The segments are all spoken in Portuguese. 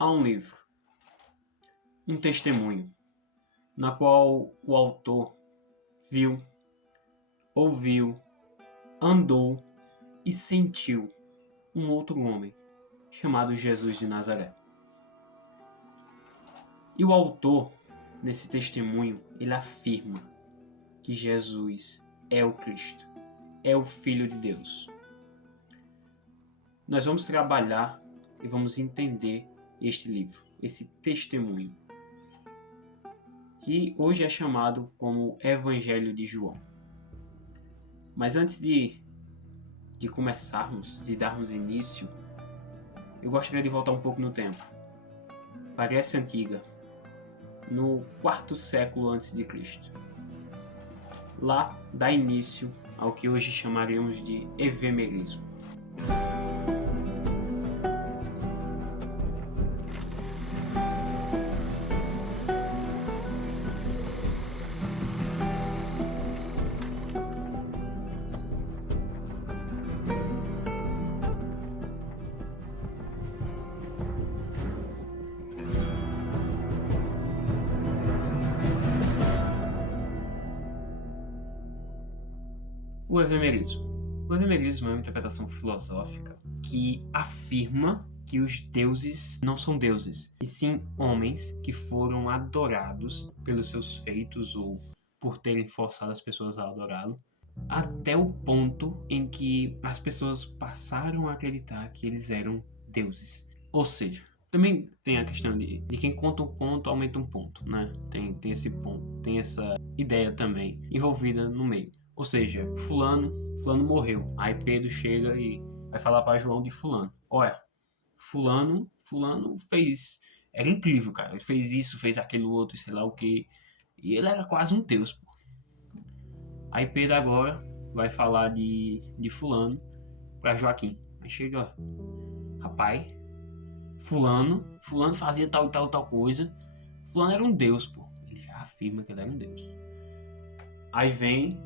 Há um livro, um testemunho, na qual o autor viu, ouviu, andou e sentiu um outro homem chamado Jesus de Nazaré. E o autor desse testemunho, ele afirma que Jesus é o Cristo, é o Filho de Deus. Nós vamos trabalhar e vamos entender este livro, esse testemunho, que hoje é chamado como Evangelho de João. Mas antes de começarmos, de darmos início, eu gostaria de voltar um pouco no tempo, para a Grécia Antiga, no 4º século a.C. Lá dá início ao que hoje chamaremos de evemerismo. O evemerismo. O evemerismo é uma interpretação filosófica que afirma que os deuses não são deuses, e sim homens que foram adorados pelos seus feitos ou por terem forçado as pessoas a adorá-lo, até o ponto em que as pessoas passaram a acreditar que eles eram deuses. Ou seja, também tem a questão de quem conta um conto aumenta um ponto, né? Tem esse ponto, tem essa ideia também envolvida no meio. Ou seja, fulano morreu. Aí Pedro chega e vai falar para João de fulano. Olha, fulano fez... Era incrível, cara. Ele fez isso, fez aquilo outro, sei lá o que. E ele era quase um deus, pô. Aí Pedro agora vai falar de fulano para Joaquim. Aí chega, ó, rapaz, fulano fazia tal coisa. Fulano era um deus, pô. Ele já afirma que ele era um deus. Aí vem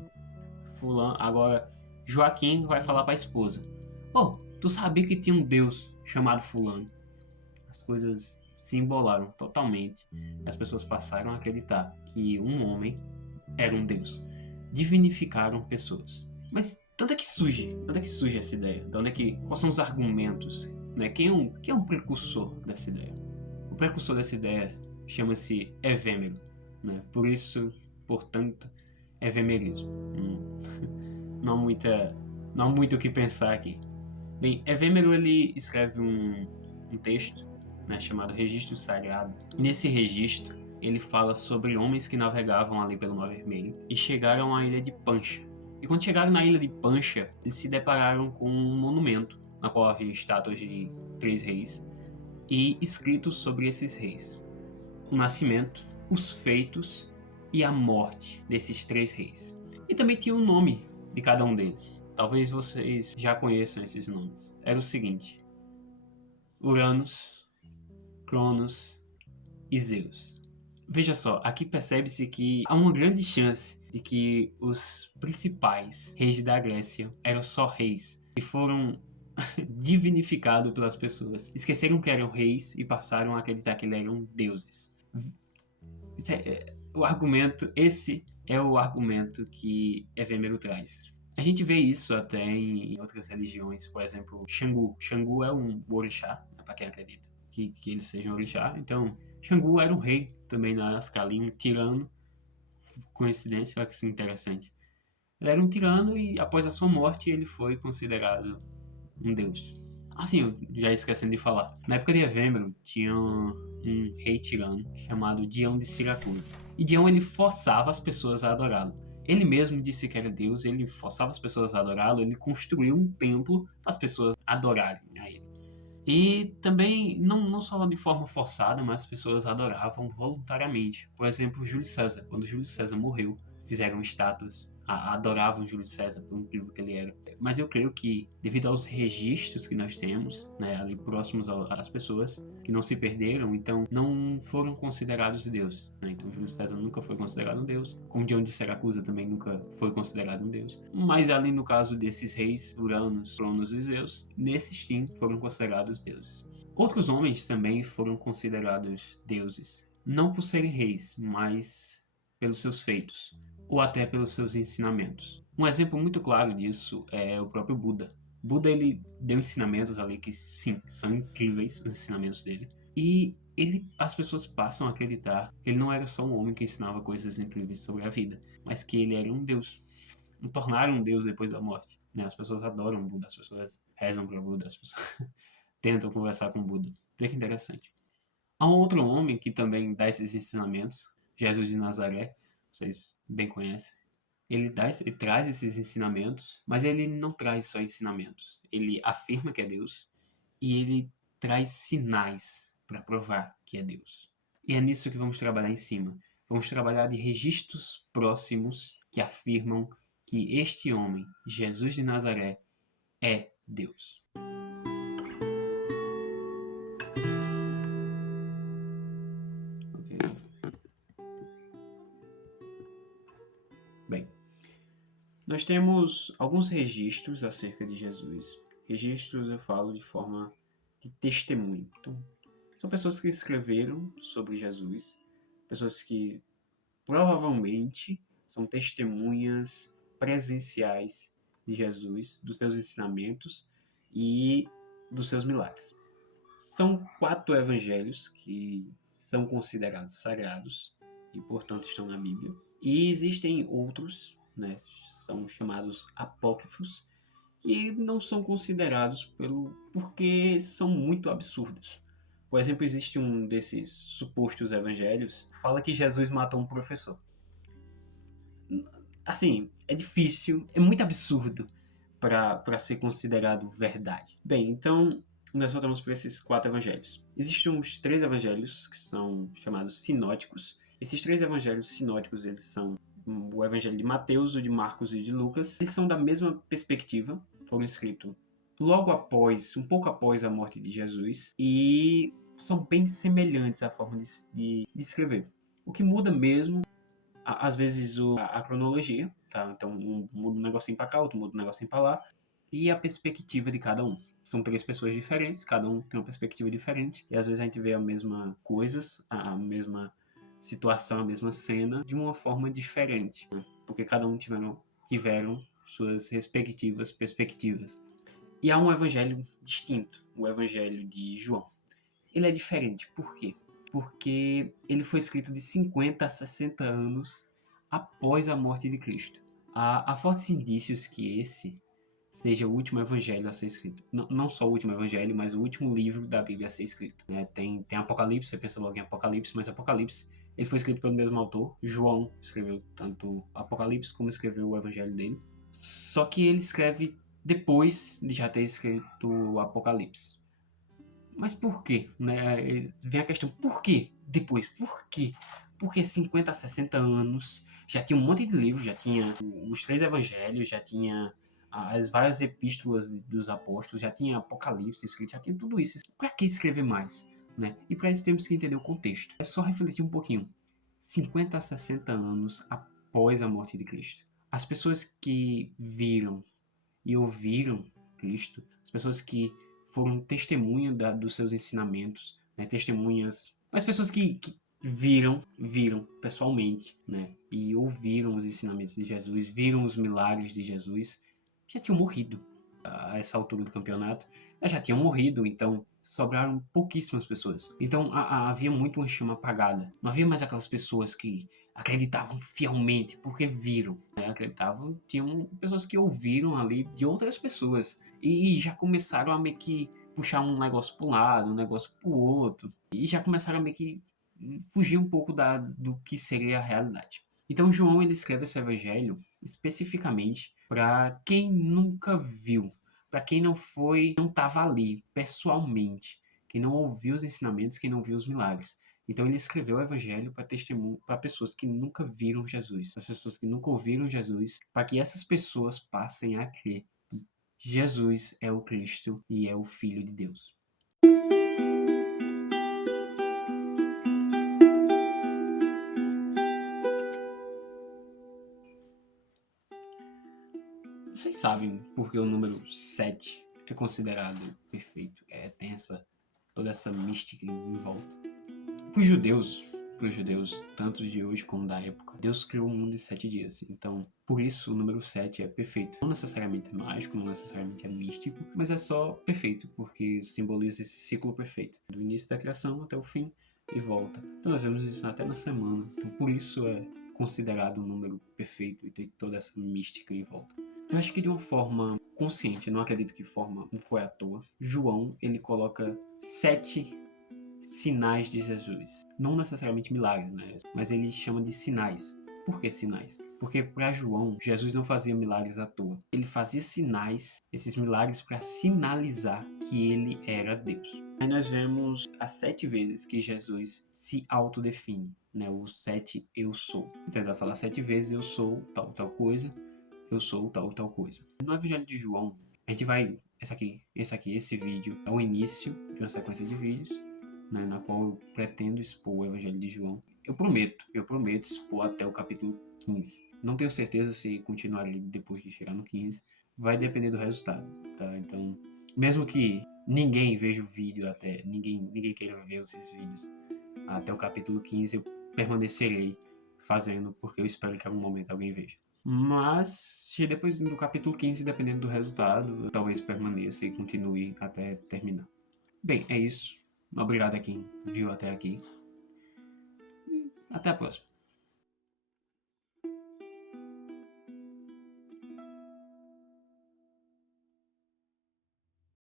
fulano, agora Joaquim vai falar para a esposa. Tu sabia que tinha um deus chamado fulano? As coisas se embolaram totalmente. As pessoas passaram a acreditar que um homem era um deus. Divinificaram pessoas. Mas de onde é que surge essa ideia? Quais são os argumentos? Né? Quem é um precursor dessa ideia? O precursor dessa ideia chama-se Evêmero. Né? Por isso, portanto, evemerismo. Não muito o que pensar aqui. Bem, Evêmero ele escreve um texto, né, chamado Registro Sagrado. Nesse registro, ele fala sobre homens que navegavam ali pelo Mar Vermelho e chegaram à ilha de Pancha. E quando chegaram na ilha de Pancha, eles se depararam com um monumento, na qual havia estátuas de 3 reis e escritos sobre esses reis: o nascimento, os feitos e a morte desses 3 reis. E também tinha o nome de cada um deles. Talvez vocês já conheçam esses nomes. Era o seguinte: Uranus, Cronos e Zeus. Veja só, aqui percebe-se que há uma grande chance de que os principais reis da Grécia eram só reis e foram divinificados pelas pessoas. Esqueceram que eram reis e passaram a acreditar que eles eram deuses. Esse é o argumento que Evêmero traz. A gente vê isso até em outras religiões, por exemplo, Xangu. Xangu é um orixá, né, para quem acredita que ele seja um orixá. Então, Xangu era um rei também na África, ali um tirano. Coincidência, olha que isso é interessante. Ele era um tirano e após a sua morte ele foi considerado um deus. Assim, já esquecendo de falar, na época de Evêmero tinha um rei tirano chamado Dião de Siracusa. E Dião ele forçava as pessoas a adorá-lo. Ele mesmo disse que era Deus, ele forçava as pessoas a adorá-lo, ele construiu um templo para as pessoas adorarem a ele. E também, não só de forma forçada, mas as pessoas adoravam voluntariamente. Por exemplo, Júlio César. Quando Júlio César morreu, fizeram estátuas, adoravam Júlio César por incrível que ele era. Mas eu creio que, devido aos registros que nós temos, né, ali próximos às pessoas, que não se perderam, então não foram considerados deuses. Né? Então Júlio César nunca foi considerado um deus, como Dião de Siracusa também nunca foi considerado um deus. Mas ali no caso desses reis, Uranus, Cronos e Zeus, nesses sim foram considerados deuses. Outros homens também foram considerados deuses, não por serem reis, mas pelos seus feitos, ou até pelos seus ensinamentos. Um exemplo muito claro disso é o próprio Buda. Buda ele deu ensinamentos ali que sim, são incríveis os ensinamentos dele. E as pessoas passam a acreditar que ele não era só um homem que ensinava coisas incríveis sobre a vida, mas que ele era um deus. O tornaram um deus depois da morte. Né? As pessoas adoram Buda, as pessoas rezam para Buda, as pessoas tentam conversar com Buda. Olha que interessante. Há um outro homem que também dá esses ensinamentos, Jesus de Nazaré, vocês bem conhecem. Ele traz esses ensinamentos, mas ele não traz só ensinamentos. Ele afirma que é Deus e ele traz sinais para provar que é Deus. E é nisso que vamos trabalhar em cima. Vamos trabalhar de registros próximos que afirmam que este homem, Jesus de Nazaré, é Deus. Ok. Bem, nós temos alguns registros acerca de Jesus. Registros eu falo de forma de testemunho. Então, são pessoas que escreveram sobre Jesus, pessoas que provavelmente são testemunhas presenciais de Jesus, dos seus ensinamentos e dos seus milagres. São 4 evangelhos que são considerados sagrados e, portanto, estão na Bíblia. E existem outros, né, são chamados apócrifos, que não são considerados porque são muito absurdos. Por exemplo, existe um desses supostos evangelhos que fala que Jesus matou um professor. Assim, é difícil, é muito absurdo para ser considerado verdade. Bem, então nós voltamos para esses 4 evangelhos. Existem uns 3 evangelhos que são chamados sinóticos. Esses 3 evangelhos sinóticos, eles são o evangelho de Mateus, o de Marcos e o de Lucas. Eles são da mesma perspectiva, foram escritos logo após, um pouco após a morte de Jesus, e são bem semelhantes à forma de escrever. O que muda mesmo, às vezes, a cronologia, tá? Então, um muda um negocinho para cá, outro muda um negocinho para lá, e a perspectiva de cada um. São 3 pessoas diferentes, cada um tem uma perspectiva diferente, e às vezes a gente vê a mesma coisas, a mesma situação, a mesma cena, de uma forma diferente, né? Porque cada um tiveram suas respectivas perspectivas. E há um evangelho distinto, o evangelho de João. Ele é diferente, por quê? Porque ele foi escrito de 50 a 60 anos após a morte de Cristo. Há fortes indícios que esse seja o último evangelho a ser escrito. Não só o último evangelho, mas o último livro da Bíblia a ser escrito. Né? Tem Apocalipse, você pensa logo em Apocalipse, mas Apocalipse ele foi escrito pelo mesmo autor. João escreveu tanto Apocalipse como escreveu o evangelho dele. Só que ele escreve depois de já ter escrito o Apocalipse. Mas por quê? Né? Vem a questão, por quê? Depois, por quê? Porque 50 a 60 anos, já tinha um monte de livros, já tinha os 3 evangelhos, já tinha as várias epístolas dos apóstolos, já tinha Apocalipse escrito, já tinha tudo isso. Para que escrever mais? Né? E para isso temos que entender o contexto. É só refletir um pouquinho. 50 a 60 anos após a morte de Cristo. As pessoas que viram e ouviram Cristo, as pessoas que foram testemunha dos seus ensinamentos, né, testemunhas, as pessoas que viram pessoalmente, né, e ouviram os ensinamentos de Jesus, viram os milagres de Jesus, já tinham morrido a essa altura do campeonato, já tinham morrido, então sobraram pouquíssimas pessoas. Então havia muito uma chama apagada. Não havia mais aquelas pessoas que acreditavam fielmente porque viram, né? Acreditavam, tinham pessoas que ouviram ali de outras pessoas e já começaram a meio que puxar um negócio para um lado, um negócio para o outro e já começaram a meio que fugir um pouco do que seria a realidade. Então João ele escreve esse evangelho especificamente para quem nunca viu, para quem não estava ali pessoalmente, quem não ouviu os ensinamentos, quem não viu os milagres. Então ele escreveu o evangelho para testemunho, para pessoas que nunca viram Jesus, para pessoas que nunca ouviram Jesus, para que essas pessoas passem a crer que Jesus é o Cristo e é o Filho de Deus. Vocês sabem por que o número 7 é considerado perfeito? Tem essa toda essa mística em volta. Para os judeus, tanto de hoje como da época, Deus criou o mundo em 7 dias. Então, por isso o número 7 é perfeito. Não necessariamente é mágico, não necessariamente é místico, mas é só perfeito, porque simboliza esse ciclo perfeito, do início da criação até o fim e volta. Então nós vemos isso até na semana. Então, por isso é considerado um número perfeito e tem toda essa mística em volta. Eu acho que de uma forma consciente, eu não acredito que forma não foi à toa, João, ele coloca 7 sinais de Jesus. Não necessariamente milagres, né? Mas ele chama de sinais. Por que sinais? Porque para João, Jesus não fazia milagres à toa. Ele fazia sinais, esses milagres, para sinalizar que ele era Deus. Aí nós vemos as 7 vezes que Jesus se autodefine, né? Os 7 eu sou. Então ele vai falar 7 vezes eu sou tal, tal coisa, eu sou tal, tal coisa. No Evangelho de João, a gente vai... Esse vídeo é o início de uma sequência de vídeos, né, na qual eu pretendo expor o Evangelho de João. Eu prometo expor até o capítulo 15. Não tenho certeza se continuar ali depois de chegar no 15. Vai depender do resultado, tá? Então, mesmo que ninguém veja o vídeo até, ninguém queira ver esses vídeos até o capítulo 15, eu permanecerei fazendo, porque eu espero que em algum momento alguém veja. Mas, se depois do capítulo 15, dependendo do resultado, eu talvez permaneça e continue até terminar. Bem, é isso. Obrigado a quem viu até aqui. E até a próxima.